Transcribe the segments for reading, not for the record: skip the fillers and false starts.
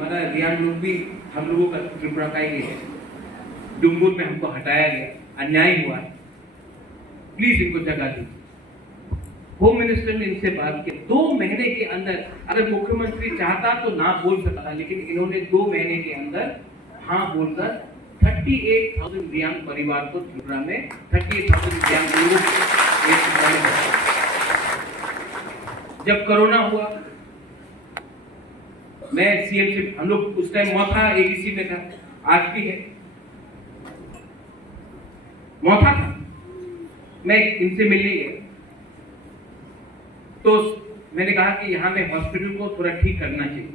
हमारा रियान लोग भी हम लोगों का त्रिपुरा का ही है। डुंगुर में हमको हटाया गया, अन्याय हुआ है, प्लीज इनको जगह दीजिए। होम मिनिस्टर ने इनसे बात की, 2 महीने के अंदर, अगर मुख्यमंत्री चाहता तो ना बोल सकता, लेकिन इन्होंने 2 महीने के अंदर हाँ बोलकर 38,000 रियांग परिवार को त्रिपुरा में 38,000 रियांग लोगों को। जब कोरोना हुआ, मैं सीएम से, हम लोग उस टाइम मौथा एडीसी में था, आज भी है, मौथा था, मैं इनसे मिलने गया तो मैंने कहा कि यहाँ में हॉस्पिटल को थोड़ा ठीक करना चाहिए।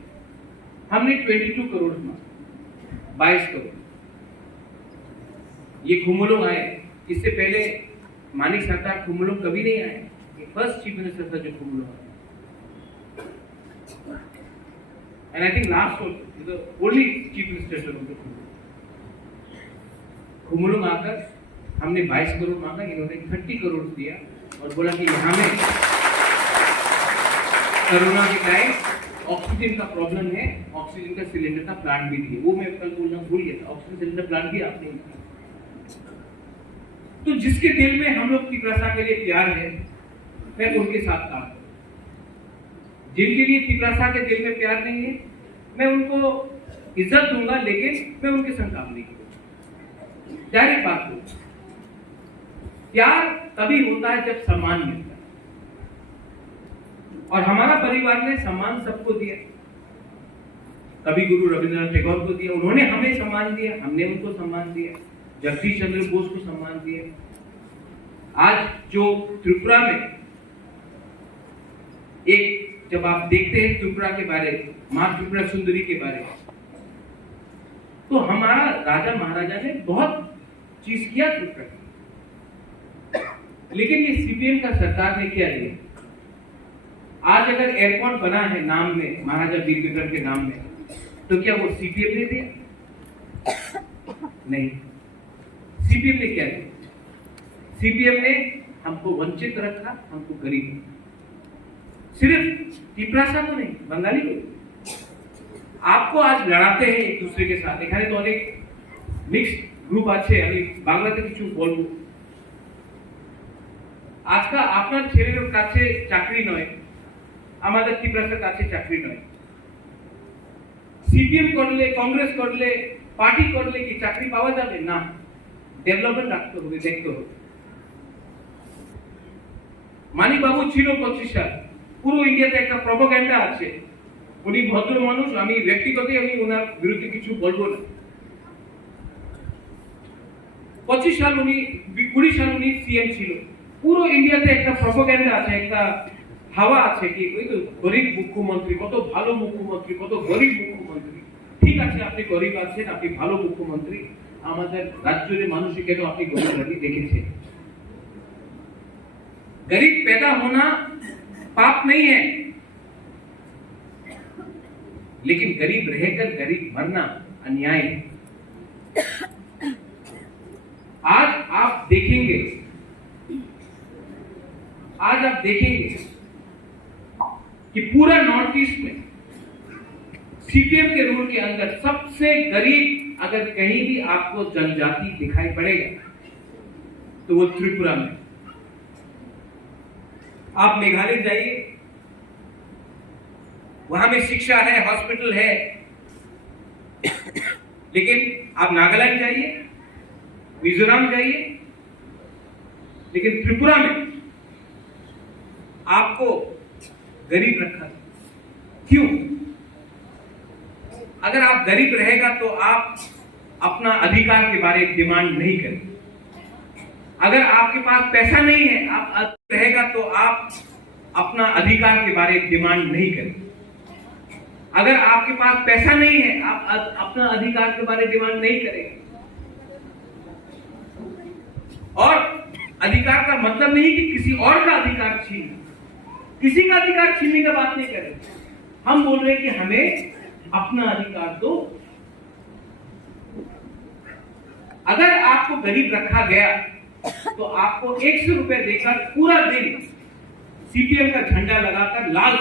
हमने 22 करोड़ मांगा, 22 करोड़। ये खुमुलुंग आए, इससे पहले मानिक सरकार खुमुलुंग कभी नहीं आए, ये फर्स्ट चीफ मिनिस्टर था जो खुमुलुंग आए। And I think last one is the only chief minister of the खुमुलुंग आकर हमने 22 करोड़ मांगा, इन्होंने 30 करोड़ दिया और बोला कि यहाँ में कोरोना के टाइम ऑक्सीजन का प्रॉब्लम है, ऑक्सीजन का सिलेंडर का प्लांट भी दिए। वो मैं कल बोलना भूल गया था, ऑक्सीजन सिलेंडर प्लांट भी आपने। तो जिसके दिल में हम लोग की प्रजा के लिए प्यार है, मैं उनके साथ काम करूं। जिनके लिए तिपरासा के दिल में प्यार नहीं है, मैं उनको इज्जत दूंगा, लेकिन मैं उनके संग काम नहीं करूंगा। डायरेक्ट बात हो, प्यार तभी होता है जब सम्मान मिलता है, और हमारा परिवार ने सम्मान सबको दिया। कभी गुरु रविंद्रनाथ टैगोर को दिया, उन्होंने हमें सम्मान दिया, हमने उनको सम्मान दिया, जगदीश चंद्र बोस को सम्मान दिया। आज जो त्रिपुरा में एक, जब आप देखते हैं त्रिपुरा के बारे, मां त्रिपुरा सुंदरी के बारे, तो हमारा राजा महाराजा ने बहुत चीज किया त्रिपुरा की, लेकिन ये सीपीएम का सरकार ने क्या दिया। आज अगर एयरपोर्ट बना है नाम में, महाराजा वीर विक्रम के नाम में, तो क्या वो सीपीएम ने दिया? नहीं। सीपीएम ने क्या दिया? सीपीएम ने हमको वंचित रखा, हमको गरीब, सिर्फ तिपरासा को नहीं, बंगाली को। आपको आज लड़ाते हैं एक दूसरे के साथ, এখানে তো অনেক মিক্সড গ্রুপ আছে, আমি বাংলাতে কিছু বলবো। আজকে আপনার ছেলের কাছে চাকরি নয়, আমাদের তিপরাসার কাছে চাকরি নয়। সিপিএম করলে, কংগ্রেস করলে, পার্টি করলে কি চাকরি পাওয়া যাবে না? ডেভেলপমেন্ট রাখতে হবে, দেখতে হবে। মানিক বাবু ছিল 25 সাল, পুরো ইন্ডিয়াতে একটা প্রপাগান্ডা আছে, উনি ভদ্র মানুষ, আমি ব্যক্তিগতই আমি ওনার বিরুদ্ধে কিছু বলবো না। 25 সাল উনি, 20 সাল উনি সিএম ছিল, পুরো ইন্ডিয়াতে একটা প্রপাগান্ডা আছে, একটা হাওয়া আছে কি ওই তো গরিব মুখ্যমন্ত্রী, কত ভালো মুখ্যমন্ত্রী, কত গরিব মুখ্যমন্ত্রী। ঠিক আছে, আপনি গরিব আছেন, আপনি ভালো মুখ্যমন্ত্রী, আমাদের রাজ্যের মানুষকে কেন আপনি গরিব দেখেছেন? गरीब पैदा होना पाप नहीं है, लेकिन गरीब रहकर गरीब मरना अन्याय है। आज आप देखेंगे कि पूरा नॉर्थ ईस्ट में सीपीएम के रूल के अंदर सबसे गरीब अगर कहीं भी आपको जनजाति दिखाई पड़ेगा तो वो त्रिपुरा में। आप मेघालय जाइए, वहां में शिक्षा है, हॉस्पिटल है, लेकिन आप नागालैंड जाइए, मिजोरम जाइए, लेकिन त्रिपुरा में आपको गरीब रखा। क्यों? अगर आप गरीब रहेगा तो आप अपना अधिकार के बारे में डिमांड नहीं करेंगे। अगर आपके पास पैसा नहीं है, आप रहेगा तो आप अपना अधिकार के बारे में डिमांड नहीं करेंगे। अगर आपके पास पैसा नहीं है, आप अपना अधिकार के बारे में डिमांड नहीं करेंगे। और अधिकार का मतलब नहीं कि किसी और का अधिकार छीनना, किसी का अधिकार छीनने की बात नहीं करेंगे। हम बोल रहे हैं कि हमें अपना अधिकार दो। अगर आपको गरीब रखा गया तो आपको 100 रुपए देकर पूरा दिन सीपीएम का झंडा लगाकर लाल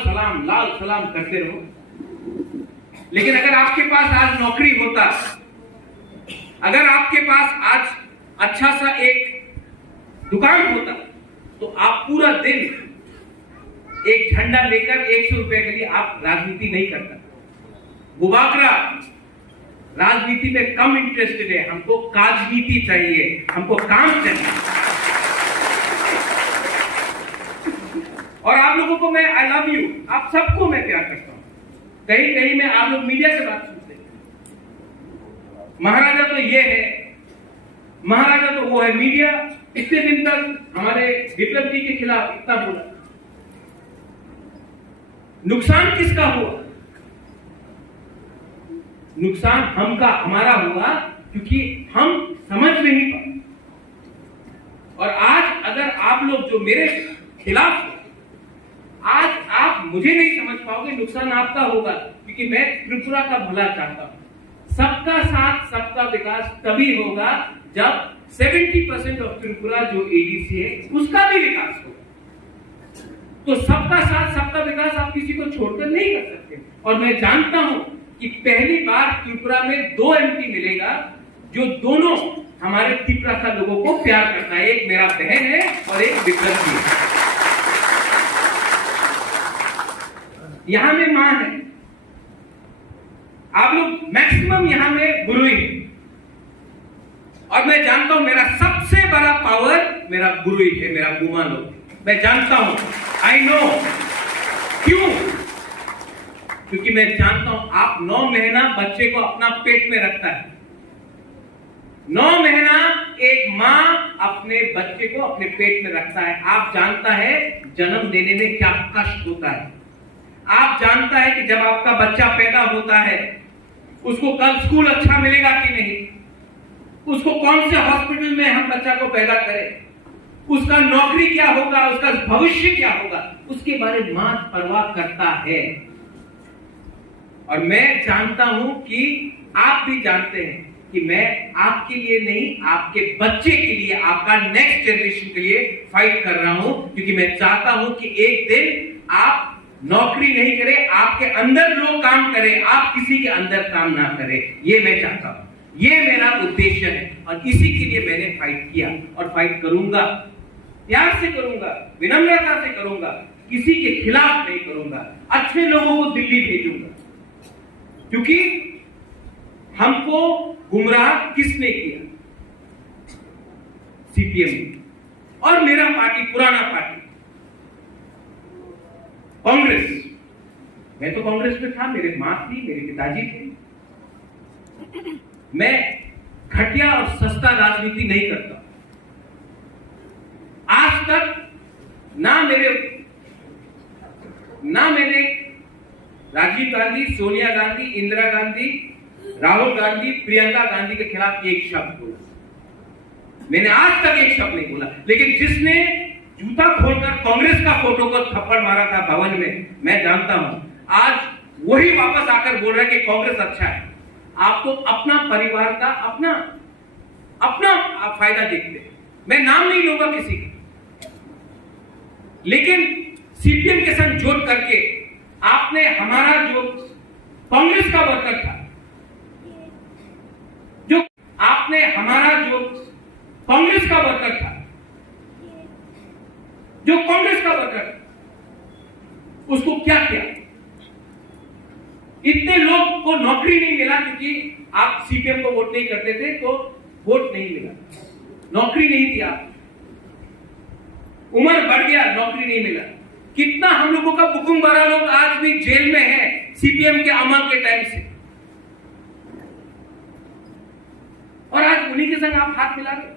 सलाम करते रहो, लेकिन अगर आपके पास आज नौकरी होता, अगर आपके पास आज अच्छा सा एक दुकान होता, तो आप पूरा दिन एक झंडा लेकर 100 रुपए के लिए आप राजनीति नहीं करता। गुबाकरा राजनीति में कम इंटरेस्टेड है, हमको काजनीति चाहिए, हमको काम चाहिए। और आप लोगों को मैं आई लव यू, आप सबको मैं प्यार करता हूं। कहीं कहीं में आप लोग मीडिया से बात सुनते हैं, महाराजा तो ये है, महाराजा तो वो है। मीडिया इतने दिन तक हमारे विप्लव जी के खिलाफ इतना बोला, नुकसान किसका हुआ? नुकसान हमारा हुआ क्योंकि हम समझ नहीं पाए। और आज अगर आप लोग जो मेरे खिलाफ, आज आप मुझे नहीं समझ पाओगे, नुकसान आपका होगा, क्योंकि मैं त्रिपुरा का भला चाहता हूं। सबका साथ सबका विकास तभी होगा जब 70% ऑफ त्रिपुरा जो एडीसी है उसका भी विकास होगा। तो सबका साथ सबका विकास आप किसी को छोड़कर नहीं कर सकते। और मैं जानता हूं कि पहली बार त्रिपुरा में 2 एमपी मिलेगा जो दोनों हमारे त्रिपुरा का लोगों को प्यार करता है। एक मेरा बहन है और एक विक्रम जी है। यहां में मां है, आप लोग मैक्सिमम यहां में गुरु ही है। और मैं जानता हूं मेरा सबसे बड़ा पावर मेरा गुरु ही है, मेरा गुमा लोग। मैं जानता हूं, आई नो क्यों, क्योंकि मैं जानता हूं आप 9 महीना बच्चे को अपना पेट में रखता है। 9 महीना एक मां अपने बच्चे को अपने पेट में रखता है। आप जानता है जन्म देने में क्या कष्ट होता है। आप जानता है कि जब आपका बच्चा पैदा होता है उसको कल स्कूल अच्छा मिलेगा कि नहीं, उसको कौन से हॉस्पिटल में हम बच्चा को पैदा करें, उसका नौकरी क्या होगा, उसका भविष्य क्या होगा, उसके बारे में मां परवाह करता है। और मैं जानता हूं कि आप भी जानते हैं कि मैं आपके लिए नहीं, आपके बच्चे के लिए, आपका नेक्स्ट जनरेशन के लिए फाइट कर रहा हूं, क्योंकि मैं चाहता हूं कि एक दिन आप नौकरी नहीं करें, आपके अंदर लोग काम करें, आप किसी के अंदर काम ना करें। ये मैं चाहता हूं, ये मेरा उद्देश्य है और इसी के लिए मैंने फाइट किया और फाइट करूंगा। प्यार से करूंगा, विनम्रता से करूंगा, किसी के खिलाफ नहीं करूंगा। अच्छे लोगों को दिल्ली भेजूंगा, क्योंकि हमको गुमराह किसने किया? सीपीएम और मेरा पार्टी, पुराना पार्टी कांग्रेस। मैं तो कांग्रेस में था, मेरे मां थी, मेरे पिताजी थे। मैं घटिया और सस्ता राजनीति नहीं करता। आज तक ना मैंने राजीव गांधी, सोनिया गांधी, इंदिरा गांधी, राहुल गांधी, प्रियंका गांधी के खिलाफ एक शब्द बोला। मैंने आज तक एक शब्द नहीं बोला। लेकिन जिसने जूता खोलकर कांग्रेस का फोटो को थप्पड़ मारा था भवन में, मैं जानता हूं आज वही वापस आकर बोल रहा है कि कांग्रेस अच्छा है। आपको अपना परिवार का अपना फायदा देखते हैं। मैं नाम नहीं लूंगा किसी का, लेकिन सीपीएम के संग जोड़ करके आपने हमारा जो कांग्रेस का वर्कर था, जो आपने हमारा जो कांग्रेस का वर्कर था, जो कांग्रेस का वर्कर उसको क्या किया? इतने लोग को नौकरी नहीं मिला क्योंकि आप सीपीएम को वोट नहीं करते थे, तो वोट नहीं मिला, नौकरी नहीं दिया। उम्र बढ़ गया, नौकरी नहीं मिला। कितना हम लोगों का बुकुमबारा लोग आज भी जेल में है सीपीएम के अमल के टाइम से, और आज उन्हीं के संग आप हाथ मिला रहे।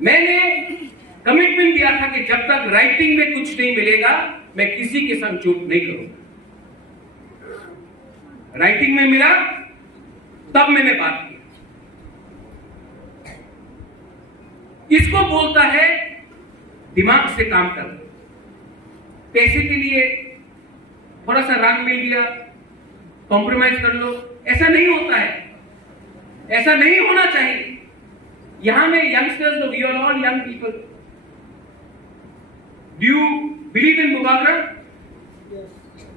मैंने कमिटमेंट दिया था कि जब तक राइटिंग में कुछ नहीं मिलेगा मैं किसी के संग झूठ नहीं करूंगा। राइटिंग में मिला तब मैंने बात की। इसको बोलता है दिमाग से काम कर। पैसे के लिए थोड़ा सा राग मिल गया, कॉम्प्रोमाइज कर लो, ऐसा नहीं होता है, ऐसा नहीं होना चाहिए। यहां में youngsters, we are all young people. Do you believe in मुबारक?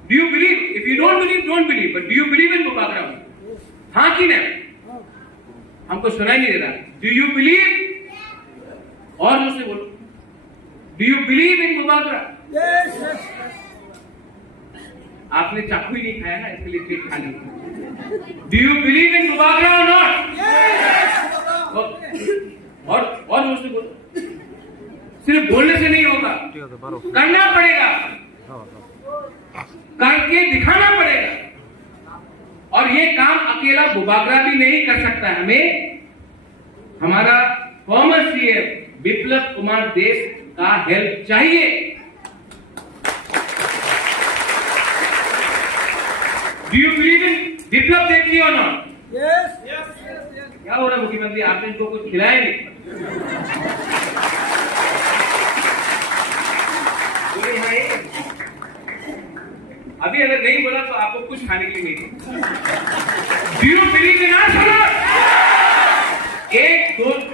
Do you believe? If you don't believe, don't believe, but do you believe in मुबागरा? हाँ कि नहीं? हमको सुनाई नहीं दे रहा। Do you believe? और मुझसे बोलो, डू यू बिलीव इन मुबागरा? आपने चाकू ही नहीं खाया ना, इसलिए केक खा ली। डू यू बिलीव इन मुबागरा और नॉट? और मुझसे बोलो, सिर्फ बोलने से नहीं होगा, करना पड़ेगा, करके दिखाना पड़ेगा। और ये काम अकेला मुबागरा भी नहीं कर सकता। हमें हमारा फॉर्मर सीएम बिप्लब कुमार देव का हेल्प चाहिए। Do you believe in Biplab Deb ji और नॉट? क्या हो रहा मुख्यमंत्री, आपने इनको कुछ खिलाया नहीं? अभी अगर नहीं बोला तो आपको कुछ खाने के लिए नहीं। Do you believe in our?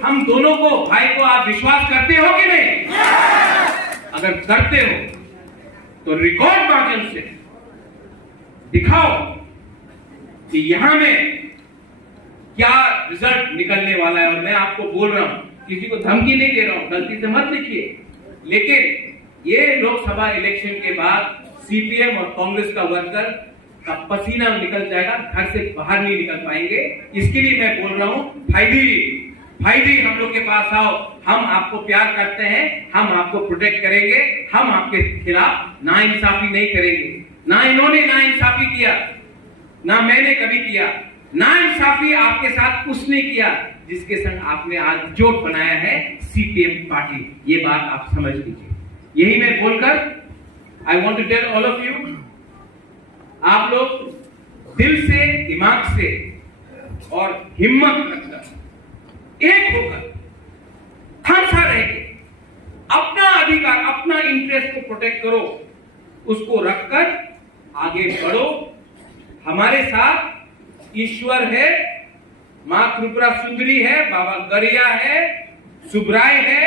हम दोनों को, भाई को आप विश्वास करते हो कि नहीं? अगर करते हो तो रिकॉर्ड मार्जिन से दिखाओ कि यहां में क्या रिजल्ट निकलने वाला है। और मैं आपको बोल रहा हूं, किसी को धमकी नहीं दे रहा हूं, गलती से मत लिखिए, लेकिन ये लोकसभा इलेक्शन के बाद सीपीएम और कांग्रेस का वर्कर का पसीना निकल जाएगा, घर से बाहर नहीं निकल पाएंगे। इसके लिए मैं बोल रहा हूं, भाईजी हम लोग के पास आओ, हम आपको प्यार करते हैं, हम आपको प्रोटेक्ट करेंगे, हम आपके खिलाफ नाइंसाफी नहीं करेंगे। ना इन्होंने नाइंसाफी किया, ना मैंने कभी किया। नाइंसाफी आपके साथ उसने किया जिसके संग आपने आज जोट बनाया है, सीपीएम पार्टी। ये बात आप समझ लीजिए। यही मैं बोलकर I want to tell all of you, आप लोग दिल से, दिमाग से और हिम्मत रखकर, एक होकर, हंसा रहकर अपना अधिकार, अपना इंटरेस्ट को प्रोटेक्ट करो, उसको रखकर आगे बढ़ो। हमारे साथ ईश्वर है, मां त्रिपुरा सुंदरी है, बाबा गरिया है, सुब्राय है,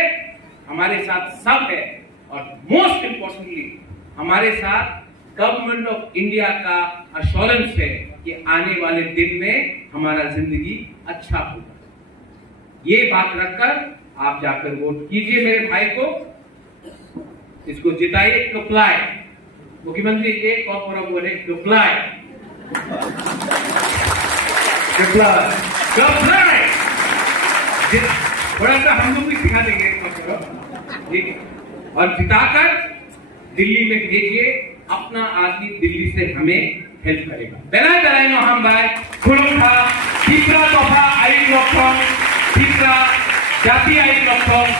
हमारे साथ सब है। और मोस्ट इंपॉर्टेंटली हमारे साथ गवर्नमेंट ऑफ इंडिया का अश्योरेंस है कि आने वाले दिन में हमारा जिंदगी अच्छा होगा। ये बात रखकर आप जाकर वोट कीजिए मेरे भाई को, इसको जिताइए। कंप्लाई, मुख्यमंत्री एक कॉपर बोले कंप्लाई, थोड़ा सा हम लोग भी सिखा देंगे, ठीक है? और जिताकर दिल्ली में भेजिए, अपना आदमी दिल्ली से हमें हेल्प करेगा। बेला बेला नो हम भाई खुलुखा तीसरा तोहफा आई लक्षण, तीसरा जाति आई लक्षण,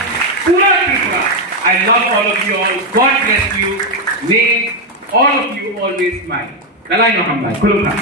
पूरा Tripura. I love all of you all, God bless you, may all of you always smile. बेला नो हम भाई खुलुखा।